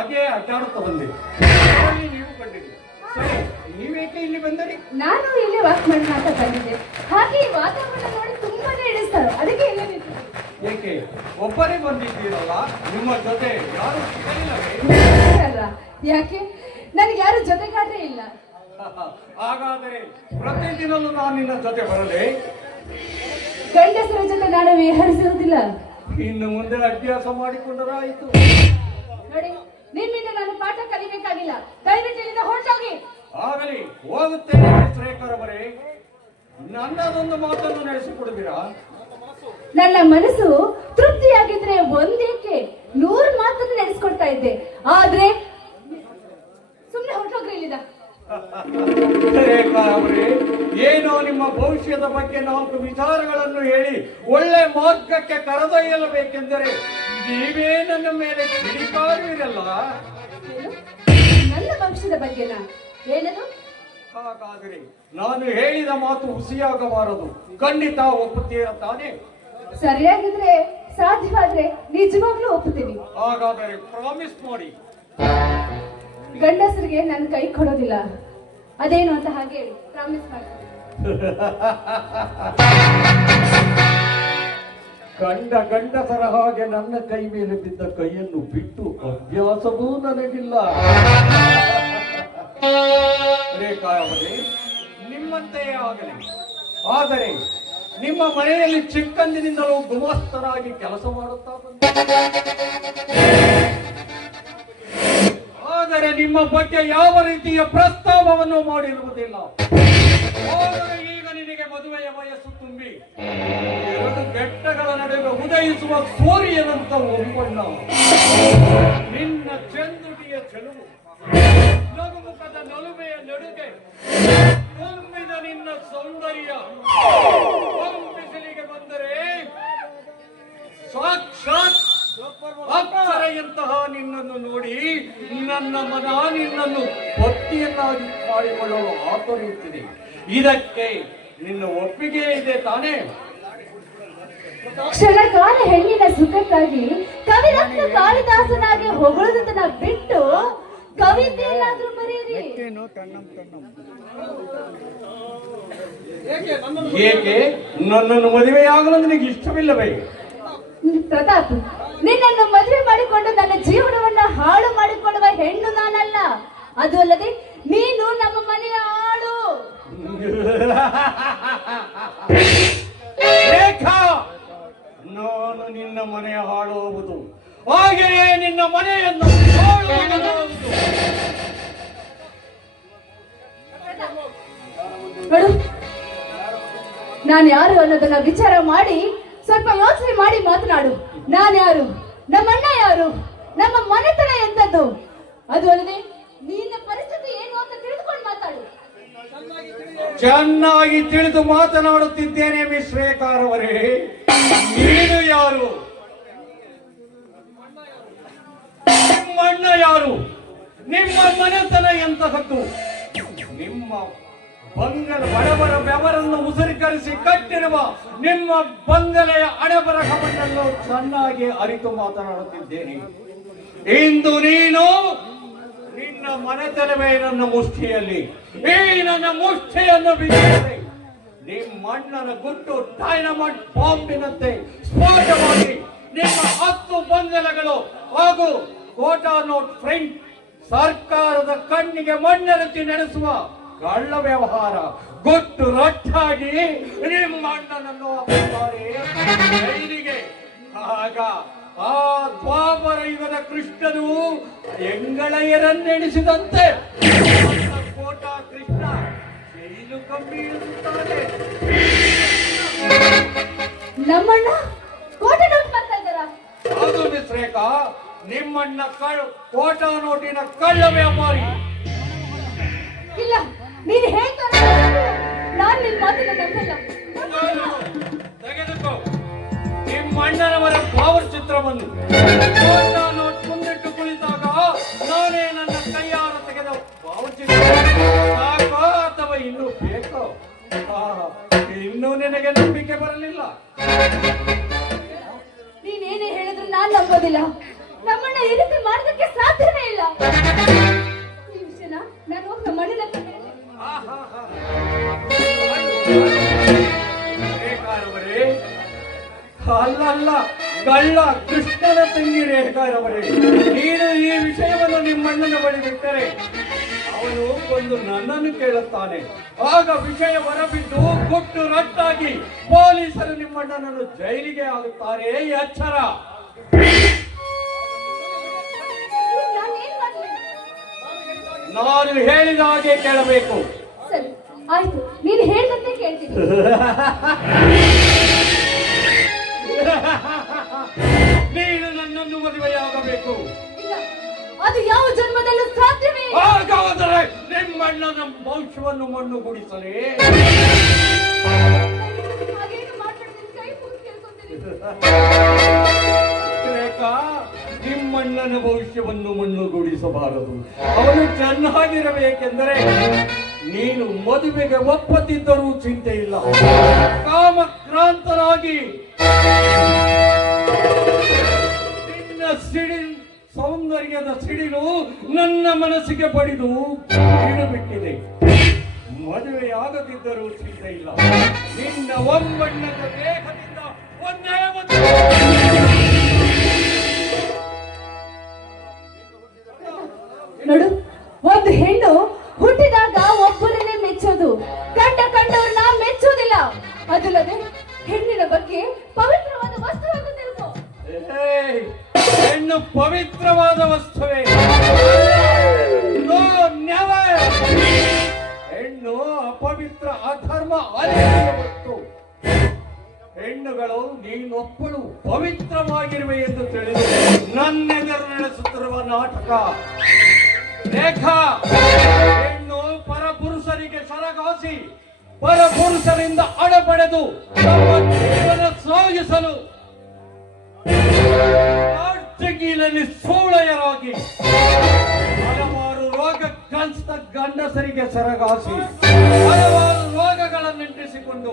ಹಾಗೆ ಅಡ್ಡಾಡುತ್ತಾ ಬಂದೆ. ನೀವು ಕಂಡಿರಿ. ಸರಿ, ನೀವೇಕೆ ಇಲ್ಲಿ ಬಂದರಿ? ನಾನು ಇಲ್ಲಿ ವಾಕ್ ಮಾಡೋಣ ಅಂತ ಬಂದಿದ್ದೆ. ಹಾಗೆ ಈ ವಾತಾವರಣ ನೋಡಿ ತುಂಬಾನೇ ಇಳಿಸ್ತಾರೆ, ಅದಕ್ಕೆ ಇಲ್ಲೇ ನಿಂತಿದ್ದೆ. ಏಕೆ ಒಬ್ಬರೇ ಬಂದಿದ್ದೀರಲ್ಲ, ನಿಮ್ಮ ಜೊತೆ ಯಾರು ಸಿಗಲಿಲ್ಲವೇ? ಅಲ್ಲ, ಯಾಕೆ ನನಗೆ ಯಾರು ಜೊತೆಗಾರರೇ ಇಲ್ಲ. ಹಾಗಾದರೆ ಪ್ರತಿದಿನಲೂ ನಾನು ನಿನ್ನ ಜೊತೆ ಬರಲೇ? ಗಂಡಸರ ಜೊತೆ ನಾನು ವಿಹರಿಸುವುದಿಲ್ಲ. ಇನ್ನು ಮುಂದೆ ಅಭ್ಯಾಸ ಮಾಡಿಕೊಂಡರಾಯಿತು. ನೋಡಿ, ನಿಮ್ಮಿಂದ ನಾನು ಪಾಠ ಕಲಿಬೇಕಾಗಿಲ್ಲ. ದಯವಿಟ್ಟು ಇಲ್ಲಿಂದ ಹೊರಟೋಗಿ. ಆಗಲಿ, ಹೋಗುತ್ತೇನೆ ಶ್ರೇಖರವರೇ. ನನ್ನದೊಂದು ಮಾತನ್ನು ನಡೆಸಿಕೊಡುತ್ತೀರಾ? ನನ್ನ ಮನಸ್ಸು ತೃಪ್ತಿಯಾಗಿದ್ರೆ ಒಂದೇಕೆ 100 ಮಾತನ್ನು ನಡೆಸ್ಕೊಡ್ತಾ ಇದ್ದೆ. ಆದ್ರೆ ಸುಮ್ಮನೆ ಹೊರಟೋಗ್ರಿ ಇಲ್ಲಿಂದ. ರೇಖಾ ಅವರೇ, ಏನೋ ನಿಮ್ಮ ಭವಿಷ್ಯದ ಬಗ್ಗೆ 4 ವಿಚಾರಗಳನ್ನು ಹೇಳಿ ಒಳ್ಳೆ ಮಾರ್ಗಕ್ಕೆ ಕರೆದೊಯ್ಯಲೇಕೆಂದರೆ ನೀವೇ ನನ್ನ ಮೇಲೆ ಕಿಡಿಕಾರುವಿರಲ್ಲ. ನನ್ನ ಭವಿಷ್ಯದ ಬಗ್ಗೆನಾ? ಏನದು? ಹಾಗಾದರೆ ನಾನು ಹೇಳಿದ ಮಾತು ಹುಸಿಯಾಗಬಾರದು. ಖಂಡಿತ ಒಪ್ಪುತ್ತೀರಾ ತಾನೇ? ಸರಿಯಾಗಿದ್ರೆ, ಸಾಧ್ಯವಾದ್ರೆ ನಿಜವಾಗ್ಲೂ ಒಪ್ಪುತ್ತೀನಿ. ಹಾಗಾದರೆ ಪ್ರಾಮಿಸ್ ಮಾಡಿ. ಗಂಡಸರಿಗೆ ನನ್ನ ಕೈ ಕೊಡೋದಿಲ್ಲ. ಅದೇನು ಅಂತ ಹಾಗೆ ಹೇಳಿ, ಪ್ರಾಮಿಸ್ ಮಾಡ್ತೀನಿ. ಗಂಡಸರ ಹಾಗೆ ನನ್ನ ಕೈ ಮೇಲೆ ಬಿದ್ದ ಕೈಯನ್ನು ಬಿಟ್ಟು ಅಭ್ಯಾಸವೂ ನನಗಿಲ್ಲ. ರೇಖಾ ಅವರೇ, ನಿಮ್ಮಂತೆಯೇ ಆಗಲಿ. ಆದರೆ ನಿಮ್ಮ ಮನೆಯಲ್ಲಿ ಚಿಕ್ಕಂದಿನಿಂದಲೂ ಗುಮಾಸ್ತರಾಗಿ ಕೆಲಸ ಮಾಡುತ್ತಾ ಬಂದ, ಆದರೆ ನಿಮ್ಮ ಬಗ್ಗೆ ಯಾವ ರೀತಿಯ ಪ್ರಸ್ತಾವವನ್ನು ಮಾಡಿರುವುದಿಲ್ಲ. ಆದರೆ ಈಗ ನಿನಗೆ ಮದುವೆಯ ವಯಸ್ಸು ತುಂಬಿ 2 ಬೆಟ್ಟಗಳ ನಡುವೆ ಉದಯಿಸುವ ಸೂರ್ಯನಂತ ಒಬ್ಬಣ್ಣ, ನಿನ್ನ ಚಂದುಟಿಯ ಚೆಲುವು, ನಗುಮುಖದ ನಲುಮೆಯ ನಡುಗೆ ತುಂಬಿದ ನಿನ್ನ ಸೌಂದರ್ಯ ಬಿಸಿಲಿಗೆ ಬಂದರೆ ಸಾಕ್ಷಾತ್ ಅಪ್ಸರೆಯಂತಹ ನಿನ್ನನ್ನು ನೋಡಿ ನನ್ನ ಮನ ನಿನ್ನನ್ನು ಪತ್ನಿಯನ್ನಾಗಿ ಮಾಡಿಕೊಳ್ಳಲು ಆತೊರೆಯುತ್ತಿದೆ. ಇದಕ್ಕೆ ನಿನ್ನ ಒಪ್ಪಿಗೆ ಇದೆ ತಾನೇ? ಕ್ಷಣಕಾಲ ಹೆಣ್ಣಿನ ಸುಖಕ್ಕಾಗಿ ಕವಿರತ್ನ ಕಾಳಿದಾಸನಾಗಿ ಹೊಗಳೋದನ್ನ ಬಿಟ್ಟು ಕವಿತೆಯನ್ನಾದ್ರೂ ಬರೆಯಿರಿ. ಏಕೆ ನನ್ನನ್ನು ಮದುವೆಯಾಗಲು ನಿನಗೆ ಇಷ್ಟವಿಲ್ಲವೇ? ಪ್ರತಾಪ್, ನಿನ್ನನ್ನು ಮದುವೆ ಮಾಡಿಕೊಂಡು ನನ್ನ ಜೀವನವನ್ನ ಹಾಳು ಮಾಡಿಕೊಳ್ಳುವ ಹೆಣ್ಣು ನಾನಲ್ಲ. ಅದು ಅಲ್ಲದೆ ನೀನು ನಮ್ಮ ಮನೆಯ ಆಳು. ರೇಖಾ, ನಾನು ನಿನ್ನ ಮನೆಯ ಹಾಳುವುದು, ಹಾಗೆಯೇ ನಿನ್ನ ಮನೆಯನ್ನು ನೋಡು, ನಾನು ಯಾರು ಅನ್ನೋದನ್ನ ವಿಚಾರ ಮಾಡಿ ಸ್ವಲ್ಪ ಯೋಚನೆ ಮಾಡಿ ಮಾತನಾಡು. ನಾನು ಯಾರು, ನಮ್ಮಣ್ಣ ಯಾರು, ನಮ್ಮ ಮನೆತನ ಎಂತದ್ದು, ಅದು ಅಲ್ಲದೆ ನಿನ್ನ ಪರಿಸ್ಥಿತಿ ಏನು ಅಂತ ತಿಳಿದುಕೊಂಡು ಮಾತಾಡು. ಚೆನ್ನಾಗಿ ತಿಳಿದು ಮಾತನಾಡುತ್ತಿದ್ದೇನೆ ಮಿಸ್ ರೇಖಾರವರೇ. ನೀನು ಯಾರು? ನಿಮ್ಮಣ್ಣ ಯಾರು? ನಿಮ್ಮ ಮನೆತನ ಎಂತಹದ್ದು? ನಿಮ್ಮ ಬಂಗಲ ಬಡವರ ಬೆವರನ್ನು ಉಸಿರಿಕರಿಸಿ ಕಟ್ಟಿರುವ ನಿಮ್ಮ ಬಂಗಲೆಯ ಹಣೆಬರಹವನ್ನೆಲ್ಲ ಚೆನ್ನಾಗಿ ಅರಿತು ಮಾತನಾಡುತ್ತಿದ್ದೇನೆ. ಇಂದು ನೀನು ನಿನ್ನ ಮನೆತನವೇ ನನ್ನ ಮುಷ್ಟಿಯಲ್ಲಿ, ಈ ನನ್ನ ಮುಷ್ಟಿಯನ್ನು ಬಿದ್ದರೆ ನಿಮ್ಮಣ್ಣನ ಗುಟ್ಟು ಡೈನಮೈಟ್ ಬಾಂಬಿನಂತೆ ಸ್ಫೋಟವಾಗಿ ನಿಮ್ಮ 10 ಬಂಗಲೆಗಳು ಹಾಗೂ ಕೋಟಾ ನೋಟ್ ಫ್ರೆಂಡ್ ಸರ್ಕಾರದ ಕಣ್ಣಿಗೆ ಮಣ್ಣೆರಚಿ ನಡೆಸುವ ಕಳ್ಳ ವ್ಯವಹಾರ ಗುಟ್ಟು ರಟ್ಟಾಗಿ ನಿಮ್ಮ ಅಣ್ಣನನ್ನು ಹಾಕುತ್ತಾರೆ ಜೈಲಿಗೆ. ಆಗ ಆ ದ್ವಾಪರ ಯುಗದ ಕೃಷ್ಣನು ಎಂಗಳೆಯರನ್ನೆಣಿಸಿದಂತೆ ಕೋಟಾ ಕೃಷ್ಣ ಜೈಲು ಕಂಬೀಳುತ್ತಾನೆ. ನಮ್ಮಣ್ಣ ಕೋಟೆ ನೋಟ್ ಮಾಡ್ತಾ ಇದ್ದಾರಾ? ಹೌದು ಮಿಸ್ ರೇಖಾ, ನಿಮ್ಮಣ್ಣ ಕೋಟಾ ನೋಟಿನ ಕಳ್ಳ ವ್ಯಾಪಾರಿ. ಇಲ್ಲ, ನೀನು ಹೇಗೆ ನಾನು ನಿನ್ನ ಮಾತನ್ನ ನಂಬಲ್ಲ. ತೆಗೆದುಕೋ ನಿಮ್ಮ ಅಣ್ಣನವರ ಭಾವಚಿತ್ರವನ್ನು. ಕೋಟಾ ನೋಟ್ ಮುಂದಿಟ್ಟು ಕುಳಿತಾಗ ನಾನೇ ನನ್ನ ಕೈಯಾರ ತೆಗೆದ ಭಾವಚಿತ್ರ ಸಾಕೋ ಅಥವಾ ಇನ್ನೂ ಬೇಕೋ? ಇನ್ನೂ ನಿನಗೆ ನಂಬಿಕೆ ಬರಲಿಲ್ಲ? ನೀನೇನೇ ಹೇಳಿದ್ರು ನಾನು ನಂಬೋದಿಲ್ಲ. ನಮ್ಮಣ್ಣ ಈ ರೀತಿ ಮಾಡೋದಕ್ಕೆ ಸಾಧ್ಯವೇ ಇಲ್ಲ. ಈ ವಿಷಯನ ನಾನು ಹೋಗಿ ನಮ್ಮ ಅಣ್ಣನ ಹತ್ರ ಹೇಳ್ತೀನಿ. ರೇಖಾರವರೇ, ಅಲ್ಲ ಕಳ್ಳ ಕೃಷ್ಣನ ತಂಗಿ ರೇಖಾರವರೇ, ನೀನು ಈ ವಿಷಯವನ್ನು ನಿಮ್ಮಣ್ಣನ ಬಳಿ ಬಿಟ್ಟರೆ ಅವನು ಕೊಂದು ನನ್ನನ್ನು ಕೇಳುತ್ತಾನೆ. ಆಗ ವಿಷಯ ಹೊರಬಿದ್ದು ಗುಟ್ಟು ರಟ್ಟಾಗಿ ಪೊಲೀಸರು ನಿಮ್ಮಣ್ಣನನ್ನು ಜೈಲಿಗೆ ಹಾಕುತ್ತಾರೆ. ಎಚ್ಚರ. ನಾನೇನ್ ಮಾಡ್ಲಿ? ನಾನು ಹೇಳಿದ ಹಾಗೆ ಕೇಳಬೇಕು. ಸರಿ ಆಯ್ತು, ನೀನು ಹೇಳಿದಂತೆ ಕೇಳ್ತೀನಿ. ನೀನು ನನ್ನನ್ನು ಮದುವೆಯಾಗಬೇಕು. ಇಲ್ಲ, ಅದು ಯಾವ ಜನ್ಮದಲ್ಲೂ ಸಾಧ್ಯವೇ ಇಲ್ಲ. ಹಾಗಾದರೆ ನಿಮ್ಮಣ್ಣನ ವಂಶವನ್ನು ಮಣ್ಣುಗೂಡಿಸಲೇ. ಹಾಗೇನು ಮಾತಾಡ್ತೀನಿ, ಕೈ ಮುಗ್ದು ಕೇಳ್ಕೊತೀನಿ. ರೇಖಾ, ನಿಮ್ಮಣ್ಣನ ಭವಿಷ್ಯವನ್ನು ಮಣ್ಣುಗೂಡಿಸಬಾರದು. ಅವನು ಚೆನ್ನಾಗಿರಬೇಕೆಂದರೆ ನೀನು ಮದುವೆಗೆ ಒಪ್ಪದಿದ್ದರೂ ಚಿಂತೆ ಇಲ್ಲ. ಕಾಮಕ್ರಾಂತರಾಗಿ ನಿನ್ನ ಸೌಂದರ್ಯದ ಸಿಡಿಲು ನನ್ನ ಮನಸ್ಸಿಗೆ ಬಡಿದು ಬಿಟ್ಟಿದೆ. ಮದುವೆಯಾಗದಿದ್ದರೂ ಚಿಂತೆ ಇಲ್ಲ. ನಿನ್ನ ಒಮ್ಮಣ್ಣನ ದೇಹದಿಂದ ಒಂದೇ ಒಂದು ನೋಡು, ಒಂದು ಹೆಣ್ಣು ಹುಟ್ಟಿದಾಗ ಒಬ್ಬರನ್ನೇ ಮೆಚ್ಚೋದು, ಕಂಡವ್ರನ್ನ ಮೆಚ್ಚೋದಿಲ್ಲ. ಅದಲ್ಲದೆ ಹೆಣ್ಣಿನ ಬಗ್ಗೆ ಪವಿತ್ರವಾದ ವಸ್ತು ಅಂತ ತಿಳ್ಕೊ. ಹೆಣ್ಣು ಪವಿತ್ರವಾದ ವಸ್ತುವೇ? ಹೆಣ್ಣು ಅಪವಿತ್ರ ಅಧರ್ಮ ಅಲಿಯ ವಸ್ತು. ಹೆಣ್ಣುಗಳು ನೀನೊಬ್ಬಳು ಪವಿತ್ರವಾಗಿರುವೆ ಎಂದು ತಿಳಿದು ನನ್ನೆದುರು ನಡೆಸುತ್ತಿರುವ ನಾಟಕ. ರೇಖಾ, ಹೆಣ್ಣು ಪರಪುರುಷರಿಗೆ ಸರಗಾಸಿ ಪರಪುರುಷರಿಂದ ಅಡಪಡೆದು ತಮ್ಮ ಜೀವನ ಸಾಗಿಸಲು ರಾಜ್ಯಗೀಲಲ್ಲಿ ಸೂಳೆಯರಾಗಿ ಹಲವಾರು ರೋಗಗ್ರಸ್ತ ಗಂಡಸರಿಗೆ ಸರಗಾಸಿ ಹಲವಾರು ರೋಗಗಳನ್ನಿಟ್ಟಿಸಿಕೊಂಡು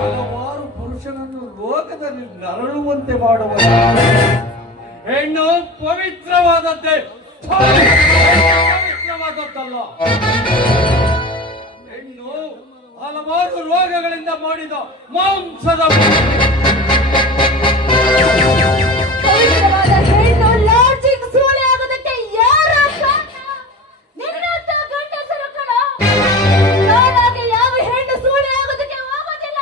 ಹಲವಾರು ಪುರುಷನನ್ನು ರೋಗದಲ್ಲಿ ನರಳುವಂತೆ ಮಾಡುವ ಹೆಣ್ಣು ಪವಿತ್ರವಾದದ್ದೇ, ಪವಿತ್ರವಾದದ್ದಲ್ಲ. ಹೆಣ್ಣು ಹಲವಾರು ರೋಗಗಳಿಂದ ಮಾಡಿದ ಮಾಂಸದ ಪವಿತ್ರವಾದ ಹೆಣ್ಣು ಲಾಡ್ಜಿಂಗ್ ಸೂಳೆ ಆಗೋದಕ್ಕೆ ಯಾರ ಕಾರಣ? ನಿನ್ನಂತ ಗಂಡಸರು ಕಣ. ನಾನಾಗೆ ಯಾವ ಹೆಣ್ಣು ಸೂಳೆ ಆಗೋದಕ್ಕೆ ಹೋಗೋದಿಲ್ಲ.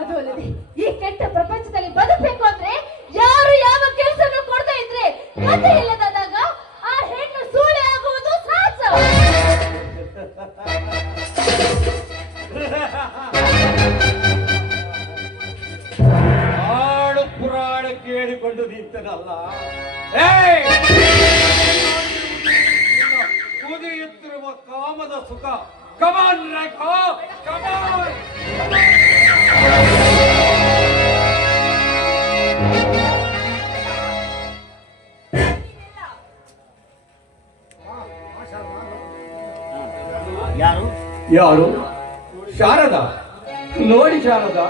ಅದು ಅಲ್ಲದೆ ಈ ಕೆಟ್ಟ ಪ್ರಪಂಚದಲ್ಲಿ ಬದುಕಬೇಕು ಅಂದ್ರೆ ಯಾರು ಯಾವ ಕೆಲಸನೂ ಕೊಡದೇ ಇದ್ರೆ ಮತ್ತೆ ಇಲ್ಲದಾದಾಗ ಆ ಹೆಣ್ಣು ಸೂಳೆ ಆಗುವುದು ಸಹಜ. ಹಾಡು ಪುರಾಣ ಕೇಳಿಕೊಂಡು ನಿಂತನಲ್ಲ. ಕುದಿಯುತ್ತಿರುವ ಕಾಮದ ಸುಖ. ಕಮಾನ್ ರೇಖಾ, ಕಮಾನ್. ಯಾರು? ಶಾರದಾ. ನೋಡಿ ಶಾರದಾ,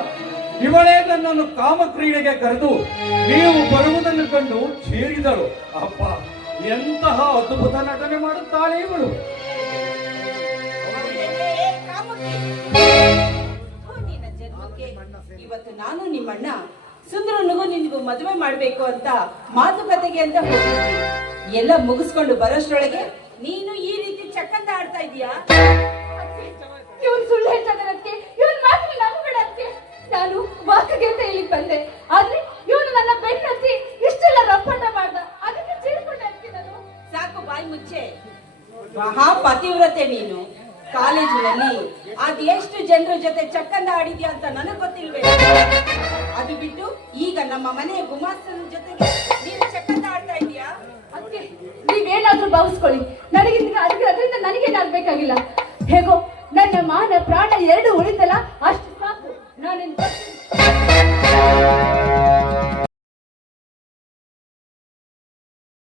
ಇವಳೇ ನನ್ನನ್ನು ಕಾಮಕ್ರೀಡೆಗೆ ಕರೆದು ನೀವು ಬರುವುದನ್ನು ಕಂಡು ಚೀರಿದಳು. ಅಪ್ಪ, ಎಂತಹ ಅದ್ಭುತ ನಟನೆ ಮಾಡುತ್ತಾಳೆ ಇವಳು. ಇವತ್ತು ನಾನು ನಿಮ್ಮಣ್ಣ ಸುಂದರನಿಗೂ ನಿನಗೂ ಮದುವೆ ಮಾಡ್ಬೇಕು ಅಂತ ಮಾತುಕತೆಗೆ ಅಂತ ಹೋಗಿದ್ವಿ. ಎಲ್ಲ ಮುಗಿಸ್ಕೊಂಡು ಬರೋಷ್ಟ್ರೊಳಗೆ ನೀನು ಈ ರೀತಿ ಚಕ್ಕಂತ ಆಡ್ತಾ ಇದೀಯಾ? ಇವನು ಸುಳ್ಳು ಹೇಳ್ತಾನೆ. ಇವನ್ ಮಾತ್ರ ನಂಬೇಡ ಅದಕ್ಕೆ. ನಾನು ವಾಕಿಗೆ ಅಂತ ಇಲ್ಲಿಗೆ ಬಂದೆ, ಆದ್ರೆ ಇವನು ನನ್ನ ಬೆನ್ನತ್ತಿ ಇಷ್ಟೆಲ್ಲ ರಪ್ಪಟ ಮಾಡ್ದ. ಅದಕ್ಕೆ ಚೀರ್ಕೊಂಡೆ ಅದಕ್ಕೆ ನಾನು. ಸಾಕು, ಬಾಯಿ ಮುಚ್ಚೆ. ಮಹಾ ಪತಿವ್ರತೆ ನೀನು. ಕಾಲೇಜಿನಲ್ಲಿ ಅದೆಷ್ಟು ಜನರ ಜೊತೆ ಚಕ್ಕಂದ ಆಡಿದ್ಯಾ ಅಂತ ನನಗ್ ಗೊತ್ತಿಲ್ವೇ? ಅದು ಬಿಟ್ಟು ಈಗ ನಮ್ಮ ಮನೆಯ ಗುಮಾಸ್ತನ ಜೊತೆಗೆ ನೀನು ಚಕ್ಕಂದ ಆಡ್ತಾ ಇದೀಯಾ? ಅದಕ್ಕೆ ನೀವೇನಾದ್ರೂ ಭಾವಿಸ್ಕೊಳ್ಳಿ, ನನಗೆ ಅದರಿಂದ ನನಗೇನಾಗ್ಬೇಕಾಗಿಲ್ಲ. ಹೇಗೋ ನನ್ನ ಮಾನ ಪ್ರಾಣ ಎರಡು ಉಳಿದ